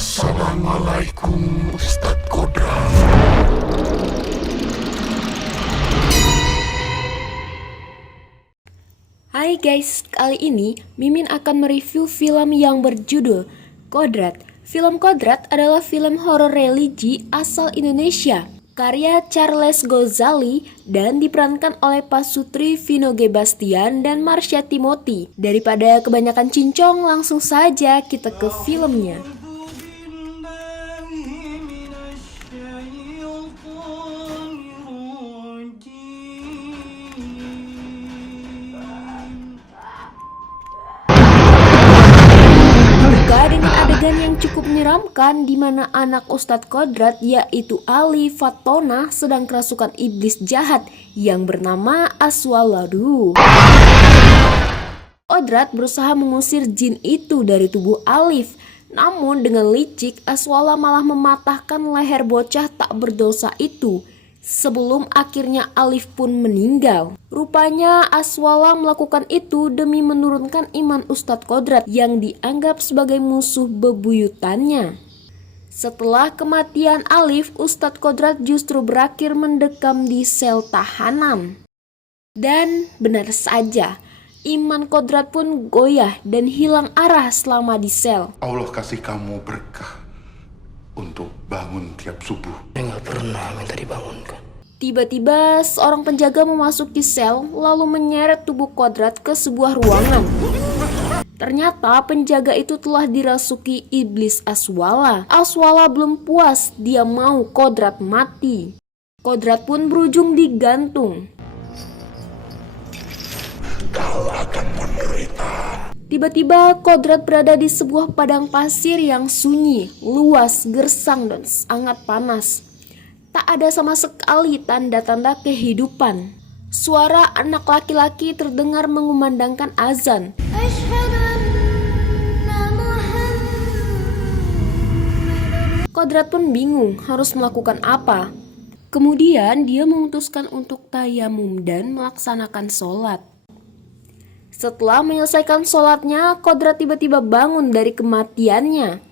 Assalamualaikum Ustadz Kodrat. Hai guys, kali ini Mimin akan mereview film yang berjudul Kodrat. Film Kodrat adalah film horor religi asal Indonesia, karya Charles Ghazali dan diperankan oleh Pasutri Vinoge Bastian dan Marsha Timothy. Daripada kebanyakan cincong, langsung saja kita ke filmnya. Dengan adegan yang cukup menyeramkan di mana anak Ustadz Kodrat yaitu Ali Fatona sedang kerasukan iblis jahat yang bernama Aswaladu. Kodrat berusaha mengusir jin itu dari tubuh Alif, namun dengan licik Aswala malah mematahkan leher bocah tak berdosa itu. Sebelum akhirnya Alif pun meninggal. Rupanya Aswala melakukan itu demi menurunkan iman Ustadz Kodrat yang dianggap sebagai musuh bebuyutannya. Setelah kematian Alif, Ustadz Kodrat justru berakhir mendekam di sel tahanan. Dan benar saja, iman Kodrat pun goyah dan hilang arah selama di sel. Allah kasih kamu berkah untuk bangun tiap subuh. Nggak pernah minta dibangunkan. Tiba-tiba seorang penjaga memasuki sel lalu menyeret tubuh Kodrat ke sebuah ruangan. Ternyata penjaga itu telah dirasuki iblis Aswala. Aswala belum puas, dia mau Kodrat mati. Kodrat pun berujung digantung. Kau akan menderita. Tiba-tiba Kodrat berada di sebuah padang pasir yang sunyi, luas, gersang, dan sangat panas. Tak ada sama sekali tanda-tanda kehidupan. Suara anak laki-laki terdengar mengumandangkan azan. Kodrat pun bingung harus melakukan apa. Kemudian dia memutuskan untuk tayamum dan melaksanakan sholat. Setelah menyelesaikan sholatnya, Kodrat tiba-tiba bangun dari kematiannya.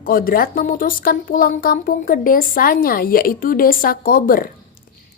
Kodrat memutuskan pulang kampung ke desanya, yaitu desa Kober.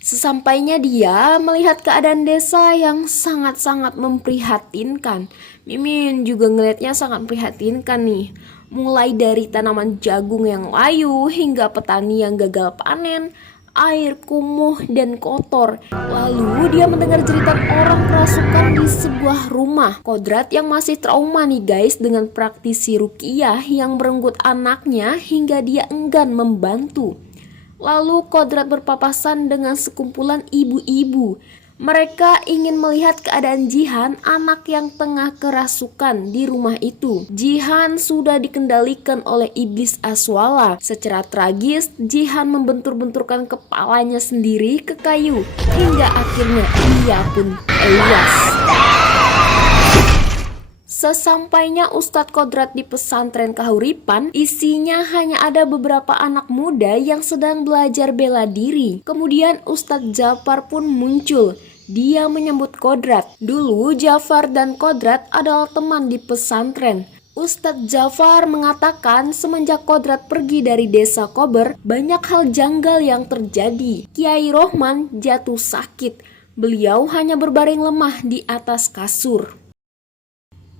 Sesampainya dia melihat keadaan desa yang sangat-sangat memprihatinkan. Mimin juga ngelihatnya sangat memprihatinkan nih. Mulai dari tanaman jagung yang layu hingga petani yang gagal panen, air kumuh dan kotor. Lalu dia mendengar jeritan orang kerasukan di sebuah rumah. Kodrat yang masih trauma nih guys dengan praktisi ruqyah yang merenggut anaknya hingga dia enggan membantu. Lalu Kodrat berpapasan dengan sekumpulan ibu-ibu. Mereka ingin melihat keadaan Jihan, anak yang tengah kerasukan di rumah itu. Jihan sudah dikendalikan oleh iblis Aswala. Secara tragis, Jihan membentur-benturkan kepalanya sendiri ke kayu hingga akhirnya ia pun tewas. Sesampainya Ustadz Kodrat di pesantren Kahuripan, isinya hanya ada beberapa anak muda yang sedang belajar bela diri. Kemudian Ustadz Jafar pun muncul. Dia menyambut Kodrat. Dulu Jafar dan Kodrat adalah teman di pesantren. Ustadz Jafar mengatakan semenjak Kodrat pergi dari desa Kober, banyak hal janggal yang terjadi. Kiai Rohman jatuh sakit. Beliau hanya berbaring lemah di atas kasur.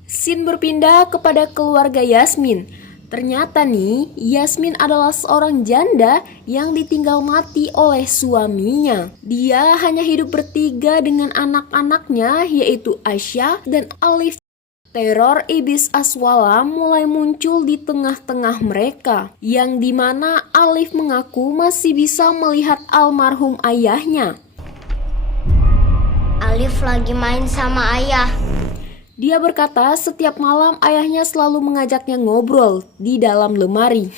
Scene berpindah kepada keluarga Yasmin. Ternyata nih, Yasmin adalah seorang janda yang ditinggal mati oleh suaminya. Dia hanya hidup bertiga dengan anak-anaknya yaitu Aisyah dan Alif. Teror iblis Aswala mulai muncul di tengah-tengah mereka, yang dimana Alif mengaku masih bisa melihat almarhum ayahnya. Alif lagi main sama ayah. Dia berkata setiap malam ayahnya selalu mengajaknya ngobrol di dalam lemari.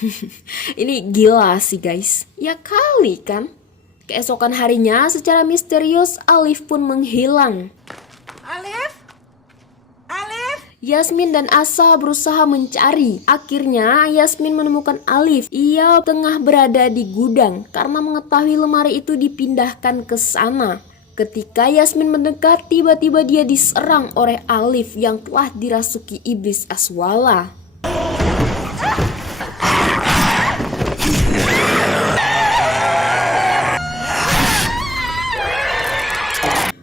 Ini gila sih guys. Ya kali kan. Keesokan harinya secara misterius Alif pun menghilang. Alif? Yasmin dan Asa berusaha mencari. Akhirnya Yasmin menemukan Alif. Ia tengah berada di gudang karena mengetahui lemari itu dipindahkan ke sana. Ketika Yasmin mendekat, tiba-tiba dia diserang oleh Alif yang telah dirasuki iblis Aswala.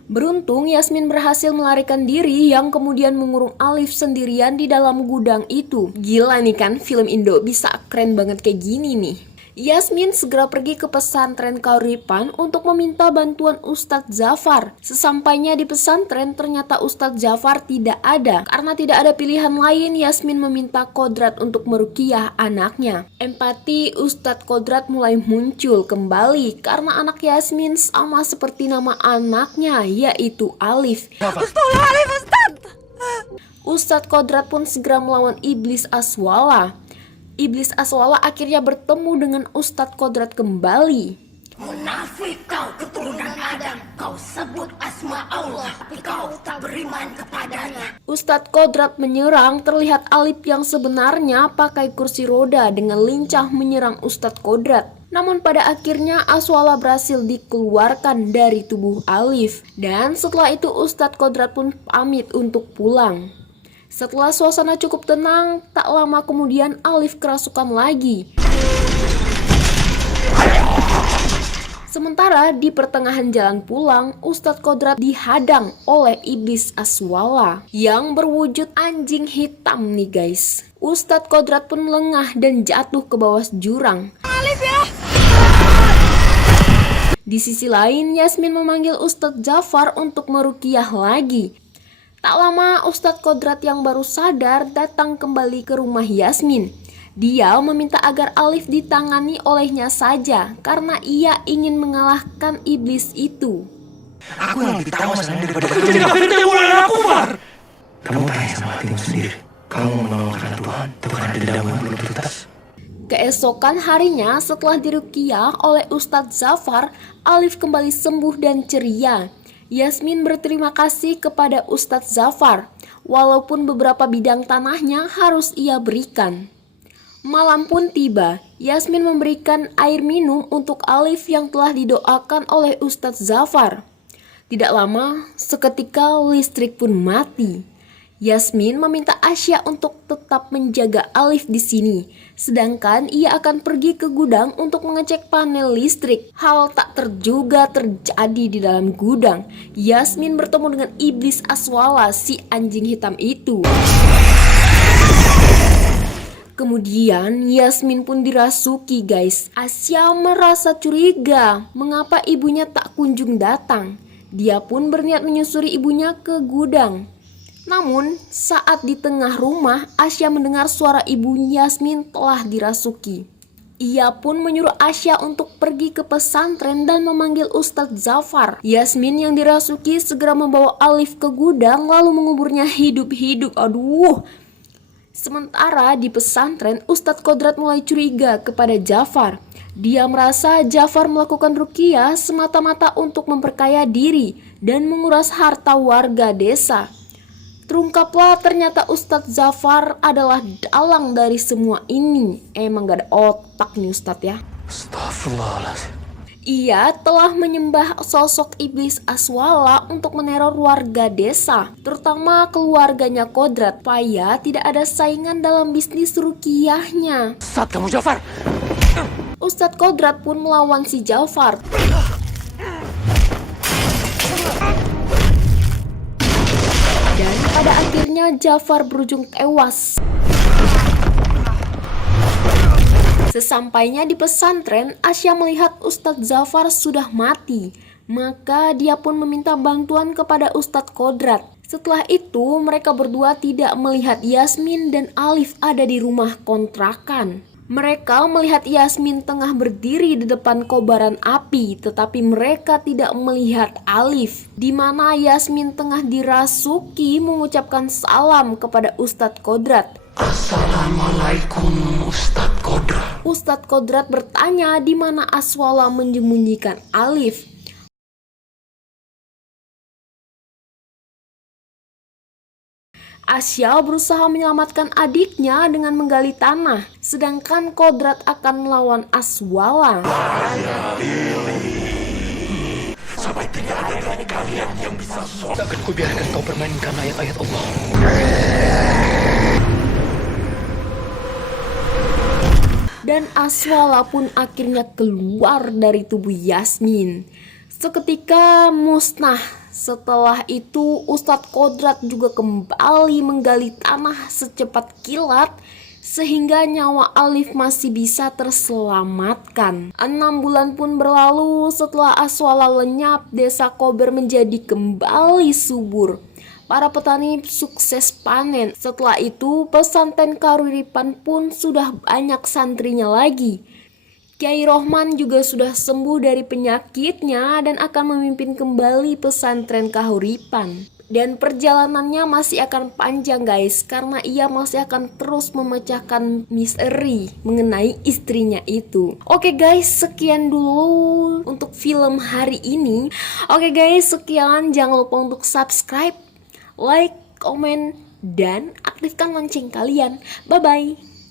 Beruntung Yasmin berhasil melarikan diri yang kemudian mengurung Alif sendirian di dalam gudang itu. Gila nih kan, film Indo bisa keren banget kayak gini nih. Yasmin segera pergi ke pesantren Kahuripan untuk meminta bantuan Ustadz Jafar. Sesampainya di pesantren, ternyata Ustadz Jafar tidak ada. Karena tidak ada pilihan lain, Yasmin meminta Kodrat untuk meruqyah anaknya. Empati Ustadz Kodrat mulai muncul kembali karena anak Yasmin sama seperti nama anaknya, yaitu Alif. Ustadz Kodrat pun segera melawan iblis Aswala. Iblis Aswala akhirnya bertemu dengan Ustadz Kodrat kembali. Munafik kau keturunan Adam, kau sebut asma Allah, tapi kau tak beriman kepadanya. Ustadz Kodrat menyerang, terlihat Alif yang sebenarnya pakai kursi roda dengan lincah menyerang Ustadz Kodrat. Namun pada akhirnya Aswala berhasil dikeluarkan dari tubuh Alif. Dan setelah itu Ustadz Kodrat pun pamit untuk pulang. Setelah suasana cukup tenang, tak lama kemudian Alif kerasukan lagi. Sementara di pertengahan jalan pulang, Ustadz Kodrat dihadang oleh iblis Aswala yang berwujud anjing hitam nih guys. Ustadz Kodrat pun lengah dan jatuh ke bawah jurang. Alif ya! Di sisi lain, Yasmin memanggil Ustadz Jafar untuk meruqyah lagi. Tak lama, Ustadz Kodrat yang baru sadar datang kembali ke rumah Yasmin. Dia meminta agar Alif ditangani olehnya saja karena ia ingin mengalahkan iblis itu. Aku yang lebih tahu masalahnya daripada kalian. Kamu tanya sama hatimu sendiri. Kamu menolong karena Tuhan, bukan dendam yang belum tuntas. Keesokan harinya setelah diruqyah oleh Ustadz Jafar, Alif kembali sembuh dan ceria. Yasmin berterima kasih kepada Ustadz Jafar, walaupun beberapa bidang tanahnya harus ia berikan. Malam pun tiba, Yasmin memberikan air minum untuk Alif yang telah didoakan oleh Ustadz Jafar. Tidak lama, seketika listrik pun mati. Yasmin meminta Asya untuk tetap menjaga Alif di sini, sedangkan ia akan pergi ke gudang untuk mengecek panel listrik. Hal tak terduga terjadi di dalam gudang. Yasmin bertemu dengan iblis Aswala, si anjing hitam itu. Kemudian Yasmin pun dirasuki guys. Asya merasa curiga, mengapa ibunya tak kunjung datang. Dia pun berniat menyusuri ibunya ke gudang. Namun, saat di tengah rumah, Asya mendengar suara ibu Yasmin telah dirasuki. Ia pun menyuruh Asya untuk pergi ke pesantren dan memanggil Ustadz Jafar. Yasmin yang dirasuki segera membawa Alif ke gudang lalu menguburnya hidup-hidup. Aduh. Sementara di pesantren, Ustadz Kodrat mulai curiga kepada Jafar. Dia merasa Jafar melakukan ruqyah semata-mata untuk memperkaya diri dan menguras harta warga desa. Terungkaplah ternyata Ustadz Jafar adalah dalang dari semua ini. Emang gak ada otak nih Ustadz ya. Astagfirullahaladzim. Ia telah menyembah sosok iblis Aswala untuk meneror warga desa, terutama keluarganya Kodrat, supaya tidak ada saingan dalam bisnis ruqyahnya. Saat kamu Jafar. Ustadz Kodrat pun melawan si Jafar. Dan pada akhirnya Jafar berujung tewas. Sesampainya di pesantren, Asya melihat Ustadz Jafar sudah mati. Maka dia pun meminta bantuan kepada Ustadz Kodrat. Setelah itu, mereka berdua tidak melihat Yasmin dan Alif ada di rumah kontrakan. Mereka melihat Yasmin tengah berdiri di depan kobaran api, tetapi mereka tidak melihat Alif, di mana Yasmin tengah dirasuki mengucapkan salam kepada Ustadz Kodrat. Assalamualaikum Ustadz Kodrat. Ustadz Kodrat bertanya di mana Aswala menyembunyikan Alif. Asya berusaha menyelamatkan adiknya dengan menggali tanah, sedangkan Kodrat akan melawan Aswala. Sampai tidak ada Tak akan kubiarkan kau permainkan ayat-ayat Allah. Dan Aswala pun akhirnya keluar dari tubuh Yasmin. Seketika musnah. Setelah itu Ustadz Kodrat juga kembali menggali tanah secepat kilat sehingga nyawa Alif masih bisa terselamatkan. 6 bulan pun berlalu setelah Aswala lenyap, desa Kober menjadi kembali subur. Para petani sukses panen. Setelah itu pesantren Kahuripan pun sudah banyak santrinya lagi. Kiai Rohman juga sudah sembuh dari penyakitnya dan akan memimpin kembali pesantren Kahuripan. Dan perjalanannya masih akan panjang guys, karena ia masih akan terus memecahkan misteri mengenai istrinya itu. Oke guys, sekian dulu untuk film hari ini. Oke guys, sekian, jangan lupa untuk subscribe, like, komen, dan aktifkan lonceng kalian. Bye bye.